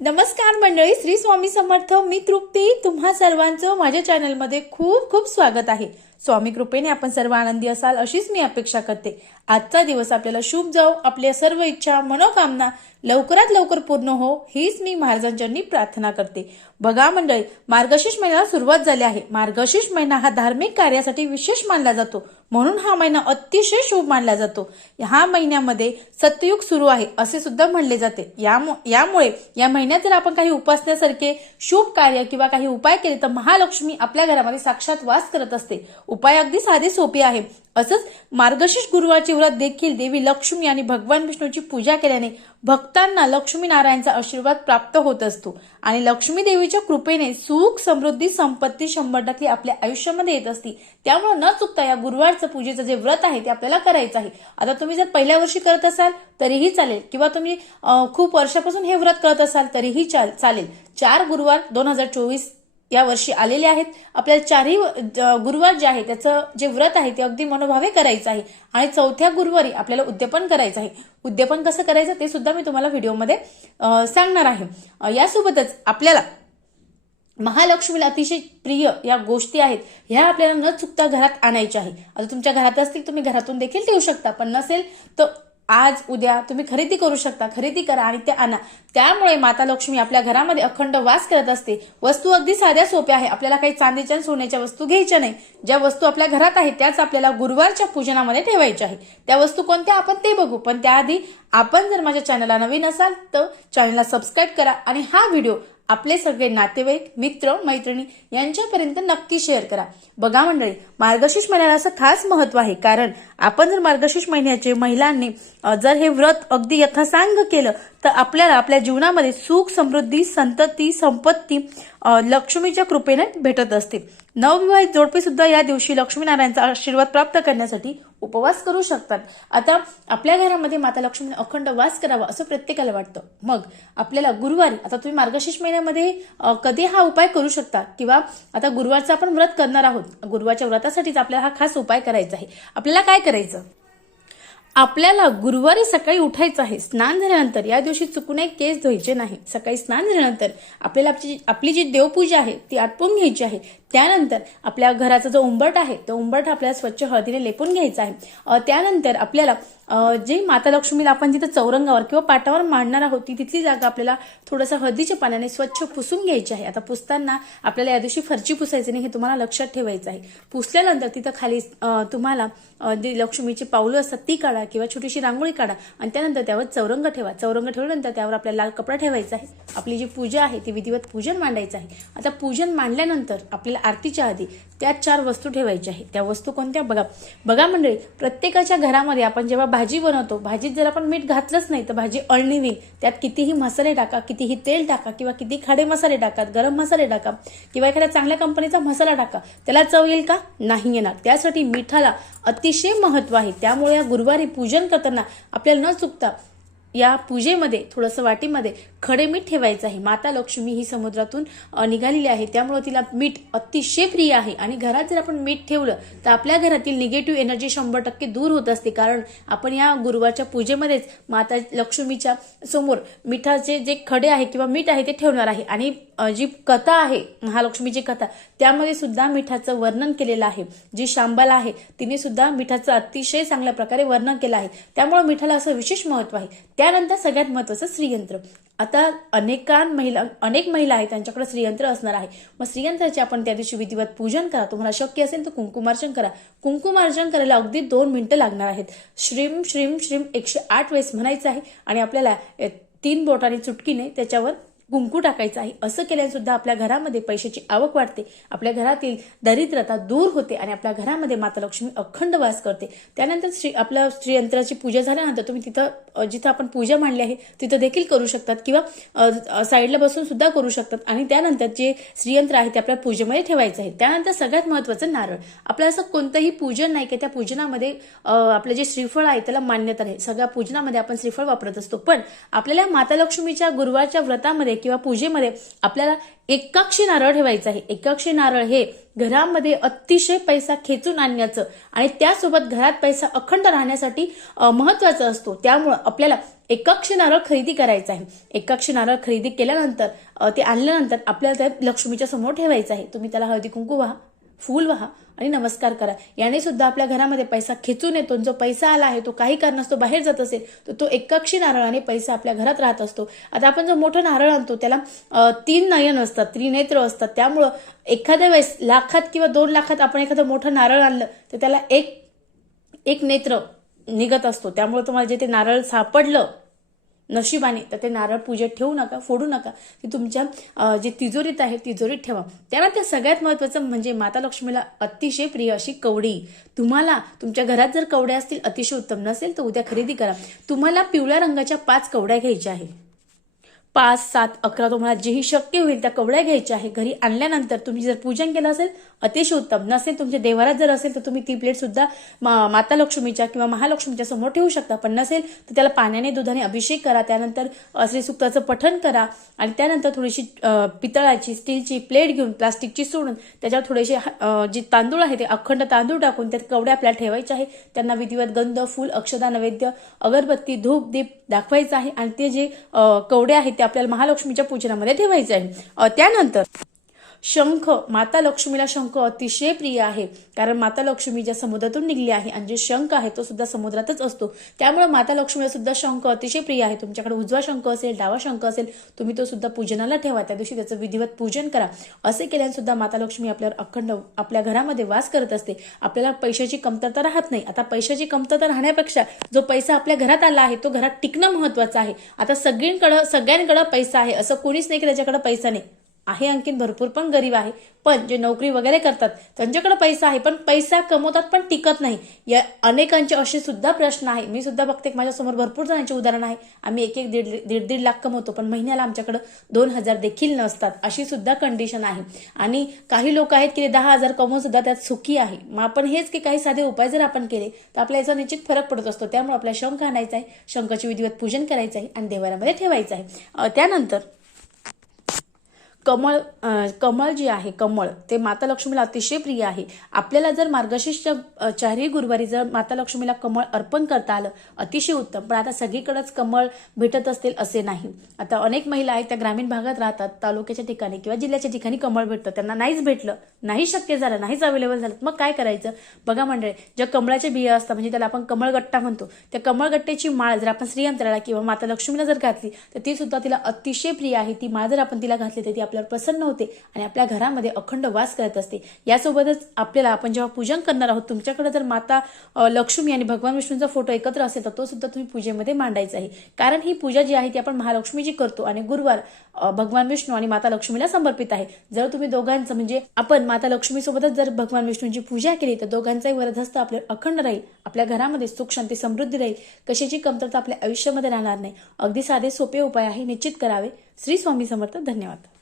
नमस्कार मंडळी श्री स्वामी समर्थ मी तृप्ती. तुम्हा सर्वांचं माझ्या चॅनलमध्ये खूप खूप स्वागत आहे. स्वामी कृपेने आपण सर्व आनंदी असाल अशीच मी अपेक्षा करते. आजचा दिवस आपल्याला शुभ जाऊ आपल्या सर्व इच्छा मनोकामना लवकरात लवकर पूर्ण हो हीच मी महाराजांच्यांनी प्रार्थना करते. बघा मंडळी मार्गशीर्ष महिन्याला सुरुवात झाली आहे. मार्गशीर्ष महिना हा धार्मिक कार्यासाठी विशेष मानला जातो. म्हणून हा महिना अतिशय शुभ मानला जातो. ह्या महिन्यामध्ये सत्ययुग सुरू आहे असे सुद्धा म्हणले जाते. यामु- यामुळे या महिन्यात जर आपण काही उपासण्यासारखे शुभ कार्य किंवा काही उपाय केले तर महालक्ष्मी आपल्या घरामध्ये साक्षात वास करत असते. उपाय अगदी साधे सोपे आहे. असंच मार्गशीर्ष गुरुवारचे व्रत देखील देवी लक्ष्मी आणि भगवान विष्णूची पूजा केल्याने भक्तांना लक्ष्मी नारायणचा आशीर्वाद प्राप्त होत असतो. आणि लक्ष्मी देवीच्या कृपेने सुख समृद्धी संपत्ती शंभर टक्के आपल्या आयुष्यामध्ये येत असती. त्यामुळे न चुकता या गुरुवारचं पूजेचं जे व्रत आहे ते आपल्याला करायचं आहे. आता तुम्ही जर पहिल्या वर्षी करत असाल तरीही चालेल. किंवा तुम्ही खूप वर्षापासून हे व्रत करत असाल तरीही चाल- चालेल. चार गुरुवार दोन हजार चोवीस या वर्षी आलेले आहेत. आपल्याला चारही गुरुवार जे आहे त्याचं जे व्रत आहे ते अगदी मनोभावे करायचं आहे. आणि चौथ्या गुरुवारी आपल्याला उद्यापन करायचं आहे. उद्यापन कसं करायचं ते सुद्धा मी तुम्हाला व्हिडिओमध्ये सांगणार आहे. यासोबतच आपल्याला महालक्ष्मीला अतिशय प्रिय या गोष्टी आहेत ह्या आपल्याला न चुकता घरात आणायच्या आहे. आता तुमच्या घरात असतील तुम्ही घरातून देखील ठेवू शकता. पण नसेल तर आज उद्या तुम्ही खरेदी करू शकता खरेदी करा आणि ते आणा. त्यामुळे माता लक्ष्मी आपल्या घरामध्ये अखंड वास करत असते. वस्तू अगदी साध्या सोप्या आहे. आपल्याला काही चांदीच्या आणि सोन्याच्या वस्तू घ्यायच्या नाही. ज्या वस्तू आपल्या घरात आहेत त्याच आपल्याला गुरुवारच्या पूजनामध्ये ठेवायच्या आहे त्या वस्तू कोणत्या आपण ते बघू. पण त्याआधी आपण जर माझ्या चॅनलला नवीन असाल तर चॅनलला सबस्क्राईब करा आणि हा व्हिडिओ आपले सगळे नातेवाईक मित्र मैत्रिणी यांच्यापर्यंत नक्की शेअर करा. बघा मंडळी मार्गशीर्ष महिन्याला असं खास महत्त्व आहे. कारण आपण जर मार्गशीर्ष महिन्याचे महिलांनी जर हे व्रत अगदी यथासांग केलं तर आपल्याला आपल्या जीवनामध्ये सुख समृद्धी संतती संपत्ती लक्ष्मीच्या कृपेने भेटत असते नवविवाहित जोडपे सुद्धा या दिवशी लक्ष्मीनारायणचा आशीर्वाद प्राप्त करण्यासाठी उपवास करू शकतात. आता आपल्या घरामध्ये माता लक्ष्मीने अखंड वास करावा असं प्रत्येकाला वाटतं. मग आपल्याला गुरुवारी आता तुम्ही मार्गशीर्ष महिन्यामध्ये कधी हा उपाय करू शकता? किंवा आता गुरुवारचं आपण व्रत करणार आहोत. गुरुवारच्या व्रतासाठीच आपल्याला हा खास उपाय करायचा आहे. आपल्याला काय करायचं? आपल्याला गुरुवारी सकाळी उठायचं आहे स्नान झाल्यानंतर या दिवशी चुकूनही केस धुवायचे नाही. सकाळी स्नान झाल्यानंतर आपल्याला आपली आपली जी देवपूजा आहे ती आटपून घ्यायची आहे त्यानंतर आपल्या घराचा जो उंबरट आहे तो उंबरट आपल्याला स्वच्छ हळदीने लेपून घ्यायचा आहे. त्यानंतर आपल्याला जे माता लक्ष्मीला आपण जिथं चौरंगावर किंवा पाटावर मांडणार आहोत ती तिथली जागा आपल्याला थोडंसं हळदीच्या पाण्याने स्वच्छ पुसून घ्यायची आहे. आता पुसताना आपल्याला या दिवशी फरची पुसायची नाही हे तुम्हाला लक्षात ठेवायचं आहे. पुसल्यानंतर तिथं खाली तुम्हाला जे जी लक्ष्मीची पावलं असतात ती काढा किंवा छोटीशी रांगोळी काढा आणि त्यानंतर त्यावर चौरंग ठेवा. चौरंग ठेवल्यानंतर त्यावर आपल्याला लाल कपडा ठेवायचा आहे. आपली जी पूजा आहे ती विधिवत पूजन मांडायचं आहे. आता पूजन मांडल्यानंतर आपल्याला आरतीच्या आधी त्या चार वस्तू ठेवायच्या आहेत त्या वस्तू कोणत्या? बघा. बघा मंडळी प्रत्येकाच्या घरामध्ये आपण जेव्हा भाजी बनवतो भाजीत जर आपण मीठ घातलंच नाही तर भाजी अळणी होईल. त्यात कितीही मसाले टाका कितीही तेल टाका किंवा किती खडे मसाले टाका गरम मसाले टाका किंवा एखाद्या चांगल्या कंपनीचा मसाला टाका त्याला चव येईल का? नाही येणार. त्यासाठी मिठाला अतिशय महत्त्व आहे. त्यामुळे या गुरुवारी पूजन करताना आपल्याला न चुकता या पूजेमध्ये थोडंसं वाटीमध्ये खडे मीठ ठेवायचं आहे. माता लक्ष्मी ही समुद्रातून निघालेली आहे. त्यामुळे तिला मीठ अतिशय प्रिय आहे. आणि घरात जर आपण मीठ ठेवलं तर आपल्या घरातील निगेटिव्ह एनर्जी शंभर टक्के दूर होत असते. कारण आपण या गुरुवारच्या पूजेमध्येच माता लक्ष्मीच्या समोर मिठाचे जे खडे आहे किंवा मीठ आहे ते ठेवणार आहे. आणि जी कथा आहे महालक्ष्मीची कथा त्यामध्ये सुद्धा मिठाचं वर्णन केलेलं आहे. जी शांबल आहे तिने सुद्धा मिठाचं अतिशय चांगल्या प्रकारे वर्णन केलं आहे. त्यामुळे मिठाला असं विशेष महत्त्व आहे. त्यानंतर सगळ्यात महत्वाचं श्रीयंत्र. आता अनेकान महिला अनेक महिला आहेत त्यांच्याकडे श्रीयंत्र असणार आहे. मग श्रीयंत्राचे आपण त्या दिवशी विधिवत पूजन करा. तुम्हाला शक्य असेल तर कुंकुमार्चन करा. कुंकुमार्चन करायला अगदी दोन मिनिटं लागणार आहेत. श्रीम श्रीम श्रीम एकशे आठ वेळेस म्हणायचं आहे आणि आपल्याला ए, तीन बोटाने चुटकीने त्याच्यावर कुंकू टाकायचं आहे. असं केल्याने सुद्धा आपल्या घरामध्ये पैशाची आवक वाढते. आपल्या घरातील दरिद्रता दूर होते आणि आपल्या घरामध्ये माता लक्ष्मी अखंड वास करते. त्यानंतर श्री आपल्या श्रीयंत्राची पूजा झाल्यानंतर तुम्ही तिथं जिथं आपण पूजा मांडली आहे तिथं देखील करू शकतात किंवा साईडला बसून सुद्धा करू शकतात. आणि त्यानंतर जे श्रीयंत्र आहे ते आपल्या पूजेमध्ये ठेवायचं आहे. त्यानंतर सगळ्यात महत्वाचं नारळ. आपलं असं कोणतंही पूजन नाही की त्या पूजनामध्ये आपलं जे श्रीफळ आहे त्याला मान्यता आहे सगळ्या पूजनामध्ये आपण श्रीफळ वापरत असतो. पण आपल्याला माता लक्ष्मीच्या गुरुवारच्या व्रतामध्ये किंवा पूजेमध्ये आपल्याला एकाक्षी नारळ ठेवायचं आहे. एकाक्षी नारळ हे घरामध्ये अतिशय पैसा खेचून आणण्याचं आणि त्यासोबत घरात पैसा अखंड राहण्यासाठी महत्त्वाचा असतो. त्यामुळं आपल्याला एकाक्षी नारळ खरेदी करायचं आहे. एकाक्षी नारळ खरेदी केल्यानंतर ते आणल्यानंतर आपल्याला त्या लक्ष्मीच्या समोर ठेवायचं आहे. तुम्ही त्याला हळदी कुंकू वाहा. फूल व्हा आणि नमस्कार करा. याने सुद्धा आपल्या घरामध्ये पैसा खेचून येतो जो पैसा आला आहे तो काही कारणास्तव बाहेर जात असेल तर तो एकक्षी नारळाने पैसा आपल्या घरात राहत असतो. आता आपण जो मोठं नारळ आणतो त्याला तीन नयन असतात त्रिनेत्र असतात. त्यामुळं एखाद्या वेळेस लाखात किंवा दोन लाखात आपण एखादं मोठं नारळ आणलं तर त्याला एक एक नेत्र निघत असतो. त्यामुळे तुम्हाला जे ते नारळ सापडलं नशिबाने तर ते नारळ पूजेत ठेवू नका फोडू नका. ती तुमच्या जे तिजोरीत आहे तिजोरीत ठेवा. त्याला त्या सगळ्यात महत्त्वाचं म्हणजे माता लक्ष्मीला अतिशय प्रिय अशी कवडी. तुम्हाला तुमच्या घरात जर कवड्या असतील अतिशय उत्तम नसेल तर उद्या खरेदी करा. तुम्हाला पिवळ्या रंगाच्या पाच कवड्या घ्यायच्या आहे पाच सात अकरा तुम्हाला जेही शक्य होईल त्या कवड्या घ्यायच्या आहे. घरी आणल्यानंतर तुम्ही जर पूजन केलं असेल अतिशय उत्तम. नसेल तुमच्या देवारात जर असेल तर तुम्ही ती प्लेट सुद्धा मा- माता लक्ष्मीच्या किंवा महालक्ष्मीच्या समोर ठेवू शकता. पण नसेल तर त्याला पाण्याने दुधाने अभिषेक करा. त्यानंतर अ, श्रीसुक्ताचं पठण करा. आणि त्यानंतर थोडीशी पितळाची स्टीलची प्लेट घेऊन प्लास्टिकची सोडून त्याच्यावर थोडेसे जे तांदूळ आहे ते अखंड तांदूळ टाकून त्यात कवड्या आपल्याला ठेवायच्या आहे. त्यांना विधिवत गंध फूल अक्षदा नैवेद्य अगरबत्ती धूप दीप दाखवायचं आहे. आणि ते जे कवडे कवड्या आहेत त्या आपल्याला महालक्ष्मीच्या पूजनामध्ये ठेवायचं आहे. त्यानंतर शंख माता लक्ष्मीला शंख अतिशय प्रिय आहे. कारण माता लक्ष्मी ज्या समुद्रातून निघली आहे आणि जे शंख आहे तो सुद्धा समुद्रातच असतो. त्यामुळे माता लक्ष्मीला सुद्धा शंख अतिशय प्रिय आहे. तुमच्याकडे उजवा शंख असेल डावा शंख असेल तुम्ही तो सुद्धा पूजनाला ठेवा. त्या दिवशी त्याचं विधिवत पूजन करा. असे केल्याने सुद्धा माता लक्ष्मी आपल्यावर अखंड आपल्या घरामध्ये वास करत असते. आपल्याला पैशाची कमतरता राहत नाही. आता पैशाची कमतरता राहण्यापेक्षा जो पैसा आपल्या घरात आला आहे तो घरात टिकणं महत्वाचं आहे. आता सगळींकडं सगळ्यांकडं पैसा आहे. असं कोणीच नाही की त्याच्याकडे पैसा नाही. आहे आणखीन भरपूर पण गरीब आहे. पण जे नोकरी वगैरे करतात त्यांच्याकडे पैसा आहे पण पैसा कमवतात पण टिकत नाही. या अनेकांचे असे सुद्धा प्रश्न आहे. मी सुद्धा बघते माझ्यासमोर भरपूर जणांचे उदाहरण आहे. आम्ही एक एक दीड दीड दीड लाख कमवतो पण महिन्याला आमच्याकडे दोन हजार देखील नसतात. अशी सुद्धा कंडिशन आहे. आणि काही लोक आहेत की दहा हजार कमवून सुद्धा त्यात सुखी आहे. मग आपण हेच की काही साधे उपाय जर आपण केले तर आपल्या याचा निश्चित फरक पडत असतो. त्यामुळे आपल्याला शंख आणायचा आहे शंखाची विधिवत पूजन करायचं आहे आणि देवारामध्ये ठेवायचं आहे. त्यानंतर कमळ कमळ जे आहे कमळ ते माता लक्ष्मीला अतिशय प्रिय आहे. आपल्याला जर मार्गशीर्षच्या चारही गुरुवारी जर माता लक्ष्मीला कमळ अर्पण करता आलं अतिशय उत्तम. पण आता सगळीकडेच कमळ भेटत असतील असे नाही. आता अनेक महिला आहेत त्या ग्रामीण भागात राहतात तालुक्याच्या ठिकाणी किंवा जिल्ह्याच्या ठिकाणी कमळ भेटतं. त्यांना नाहीच भेटलं नाही शक्य झालं नाहीच अवेलेबल झालं मग काय करायचं? बघा मंडळी ज्या कमळाच्या बिया असतात म्हणजे त्याला आपण कमळगट्टा म्हणतो त्या कमळगट्ट्याची माळ जर आपण श्रीयंत्राला किंवा माता लक्ष्मीला जर घातली तर ती सुद्धा तिला अतिशय प्रिय आहे. ती माळ जर आपण तिला घातली तर ती आपल्यावर प्रसन्न होते आणि आपल्या घरामध्ये अखंड वास करत असते. यासोबतच आपल्याला आपण जेव्हा पूजन करणार आहोत तुमच्याकडे जर माता लक्ष्मी आणि भगवान विष्णूंचा फोटो एकत्र असेल तर तो सुद्धा तुम्ही पूजेमध्ये मांडायचा आहे. कारण ही पूजा जी आहे ती आपण महालक्ष्मीची करतो आणि गुरुवार भगवान विष्णू आणि माता लक्ष्मीला समर्पित आहे. जर तुम्ही दोघांचं म्हणजे आपण माता लक्ष्मीसोबतच जर भगवान विष्णूंची पूजा केली तर दोघांचाही वरदहस्त आपल्या अखंड राहील. आपल्या घरामध्ये सुख शांती समृद्धी राहील. कशाची कमतरता आपल्या आयुष्यामध्ये राहणार नाही. अगदी साधे सोपे उपाय आहे. निश्चित करावे. श्री स्वामी समर्थ. धन्यवाद.